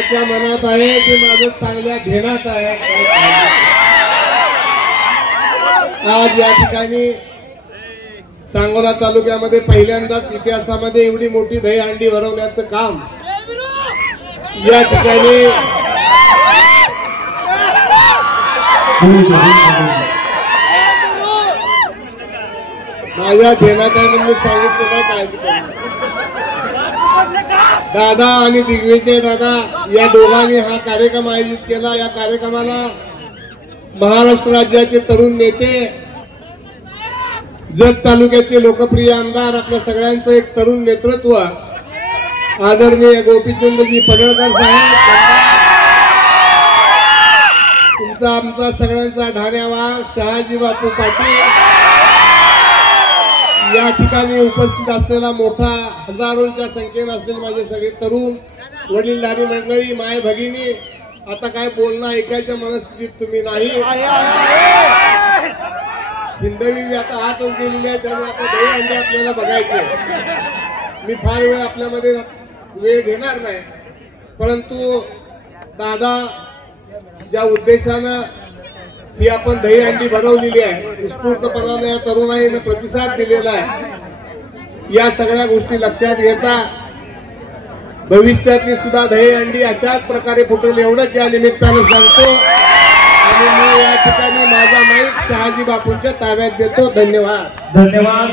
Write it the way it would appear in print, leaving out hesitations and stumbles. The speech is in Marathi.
ज्याच्या मनात आहे ते माझं चांगल्या ध्येनात आहे। आज या ठिकाणी सांगोला तालुक्यामध्ये पहिल्यांदाच इतिहासामध्ये एवढी मोठी दहीहंडी भरवण्याचं काम या ठिकाणी माझ्या ध्येनात आहे म्हणून मी सांगितलं नाही, काळजी करू। दादा आणि दिग्विजय दादा या दोघांनी हा कार्यक्रम आयोजित केला। या कार्यक्रमाला महाराष्ट्र राज्याचे तरुण नेते, जत तालुक्याचे लोकप्रिय आमदार, आपल्या सगळ्यांचं एक तरुण नेतृत्व आदरणीय गोपीचंदजी पडळकर साहेब, तुमचा आमचा सगळ्यांचा ढाण्यावा शहाजी बापू पाटील, या ठिकाणी उपस्थित असलेला मोठा हजारोंच्या संख्येने असलेले माझे सगळे तरुण वडीलधारी मंडळी, माय भगिनी, आता काय बोलणं ऐकायच्या मनस्थितीत तुम्ही नाही। हिंदवी आता आतच गेलेली आहे, त्यामुळे आता दहीहंडी आपल्याला बघायची। मी फार वेळ आपल्यामध्ये वेळ घेणार नाही, परंतु दादा ज्या उद्देशानं ही आपण दहीहंडी भरवलेली आहे, उत्स्फूर्तपणाने या तरुणाईने प्रतिसाद दिलेला आहे, या सगळ्या गोष्टी लक्षात घेता भविष्यातली सुद्धा दहीहंडी अशाच प्रकारे फुटेल एवढंच या निमित्तानं सांगतो आणि मी या ठिकाणी माझा माईक शहाजी बापूंच्या ताब्यात देतो। धन्यवाद। धन्यवाद।